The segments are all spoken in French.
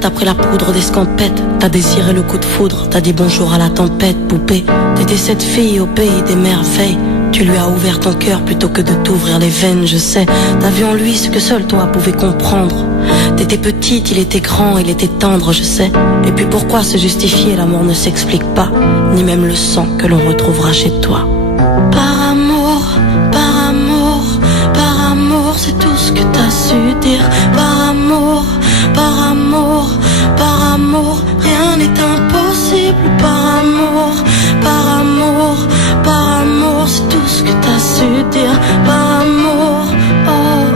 T'as pris la poudre d'escampette, t'as désiré le coup de foudre, t'as dit bonjour à la tempête, poupée. T'étais cette fille au pays des merveilles. Tu lui as ouvert ton cœur plutôt que de t'ouvrir les veines, je sais. T'as vu en lui ce que seul toi pouvais comprendre. T'étais petite, il était grand, il était tendre, je sais. Et puis pourquoi se justifier, l'amour ne s'explique pas, ni même le sang que l'on retrouvera chez toi. Par amour, par amour, par amour, c'est tout ce que t'as su dire. Par amour, par amour, par amour, rien n'est impossible. Par amour, par amour, par amour, c'est tout ce que t'as su dire. Par amour, oh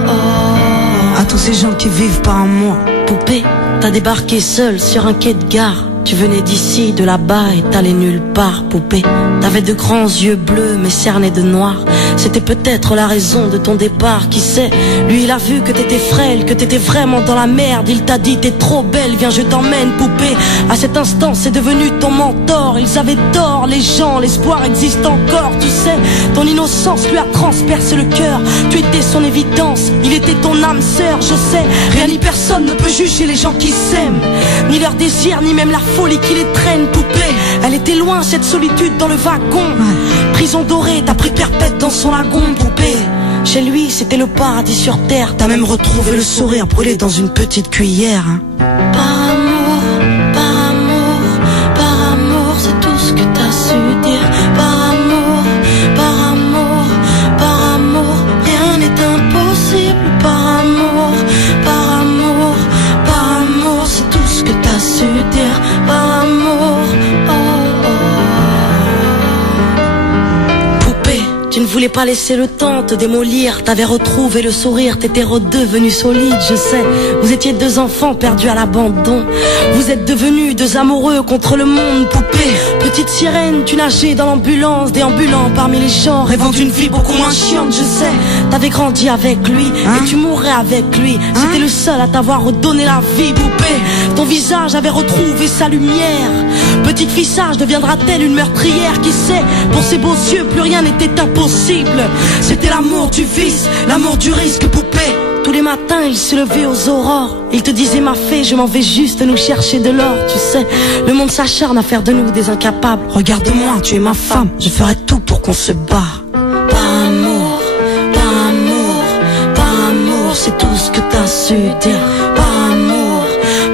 oh. À tous ces gens qui vivent par amour. Poupée, t'as débarqué seule sur un quai de gare. Tu venais d'ici, de là-bas et t'allais nulle part, poupée. T'avais de grands yeux bleus mais cernés de noir. C'était peut-être la raison de ton départ, qui sait. Lui il a vu que t'étais frêle, que t'étais vraiment dans la merde. Il t'a dit t'es trop belle, viens je t'emmène, poupée. À cet instant c'est devenu ton mentor. Ils avaient tort les gens, l'espoir existe encore, tu sais. Ton innocence lui a transpercé le cœur. Tu étais son évidence, il était ton âme sœur, je sais. Rien ni personne ne peut juger les gens qui s'aiment, ni leur désir, ni même la folie qui les traîne, poupée. Elle était loin cette solitude dans le wagon. Prison dorée, t'as pris perpète dans son lagon, poupée. Chez lui c'était le paradis sur terre. T'as même retrouvé le sourire brûlé dans une petite cuillère, hein. Par amour, par amour, par amour, c'est tout ce que t'as su dire. Par amour, par amour, par amour, rien n'est impossible. Par amour, par amour, par amour, c'est tout ce que t'as su dire. Par amour, oh oh. Poupée, tu ne voulais pas laisser le temps te démolir. T'avais retrouvé le sourire, t'étais redevenu solide, je sais. Vous étiez deux enfants perdus à l'abandon. Vous êtes devenus deux amoureux contre le monde, poupée. Petite sirène, tu nageais dans l'ambulance, déambulant parmi les gens, rêvant d'une vie beaucoup moins chiante, je sais. T'avais grandi avec lui, et tu mourrais avec lui. C'était le seul à t'avoir redonné la vie, poupée. Ton visage avait retrouvé sa lumière. Petite fille sage deviendra-t-elle une meurtrière, qui sait. Pour ses beaux yeux plus rien n'était impossible. C'était l'amour du vice, l'amour du risque, poupée. Tous les matins il se levait aux aurores. Il te disait ma fée, je m'en vais juste nous chercher de l'or, tu sais. Le monde s'acharne à faire de nous des incapables. Regarde-moi, tu es ma femme, je ferai tout pour qu'on se barre. Par amour, par amour, par amour, c'est tout ce que t'as su dire. Par amour,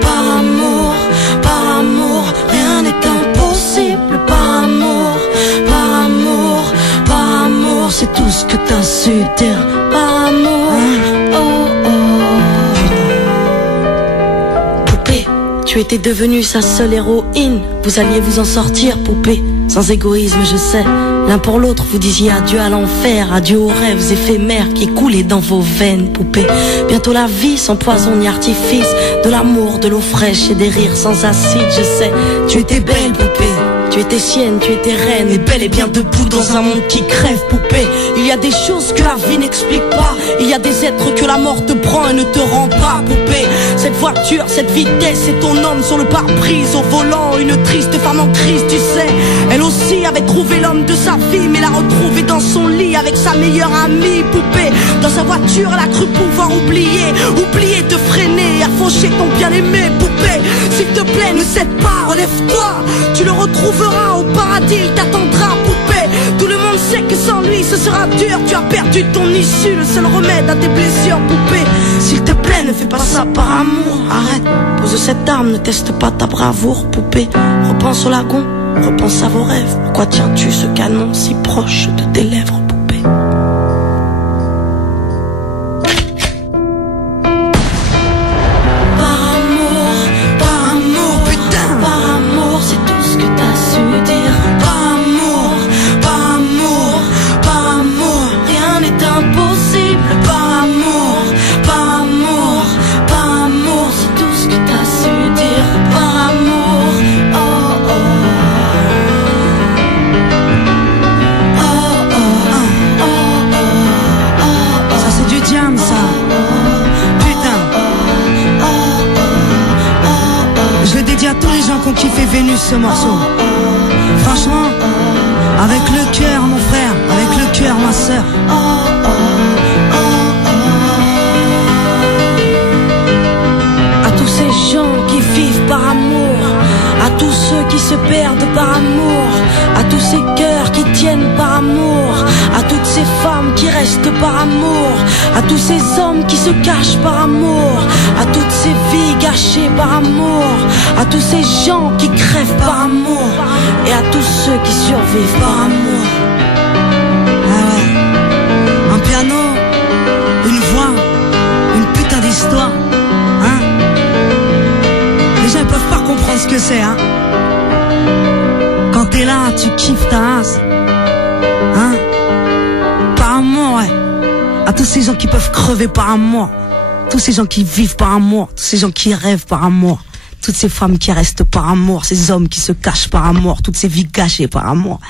par amour, par amour, rien n'est impossible. Par amour, par amour, par amour, c'est tout ce que t'as su dire. Par amour, oh oh. Poupée, tu étais devenue sa seule héroïne. Vous alliez vous en sortir, poupée, sans égoïsme, je sais. L'un pour l'autre, vous disiez adieu à l'enfer, adieu aux rêves éphémères qui coulaient dans vos veines, poupée. Bientôt la vie sans poison ni artifice, de l'amour, de l'eau fraîche et des rires sans acide, je sais. Tu étais belle, poupée. Tu étais sienne, tu étais reine, et belle et bien debout dans un monde qui crève, poupée. Il y a des choses que la vie n'explique pas. Il y a des êtres que la mort te prend et ne te rend pas, poupée. Cette voiture, cette vitesse, c'est ton homme sur le pare-brise. Au volant, une triste femme en crise, tu sais. Elle aussi avait trouvé l'homme de sa vie, mais l'a retrouvé dans son lit avec sa meilleure amie, poupée. Dans sa voiture, elle a cru pouvoir oublier de freiner, à faucher ton bien-aimé, poupée. S'il te plaît, ne cède pas, relève-toi. Tu le retrouveras au paradis, il t'attendra, poupée. Tout le monde sait que sans lui, ce sera dur. Tu as perdu ton issue, le seul remède à tes blessures, poupée. S'il te plaît, ne fais pas ça par amour. Arrête, pose cette arme, ne teste pas ta bravoure, poupée. Repense au lagon, repense à vos rêves. Pourquoi tiens-tu ce canon si proche de tes lèvres, poupée? Qu'on kiffait Vénus ce morceau. Franchement, avec le cœur mon frère, avec le cœur ma sœur. À tous ces gens qui vivent par amour, à tous ceux qui se perdent par amour, à tous ces cœurs qui tiennent par amour, à toutes ces femmes qui restent par amour, à tous ces hommes qui se cachent par amour, à toutes ces vies gâchées par amour, à tous ces gens qui crèvent par amour, et à tous ceux qui survivent par amour. Ah ouais. Un piano, une voix, une putain d'histoire, hein. Les gens ils peuvent pas comprendre ce que c'est, hein. Quand t'es là, tu kiffes ta race, hein. Par amour, ouais. À tous ces gens qui peuvent crever par amour, tous ces gens qui vivent par amour, tous ces gens qui rêvent par amour, toutes ces femmes qui restent par amour, ces hommes qui se cachent par amour, toutes ces vies gâchées par amour,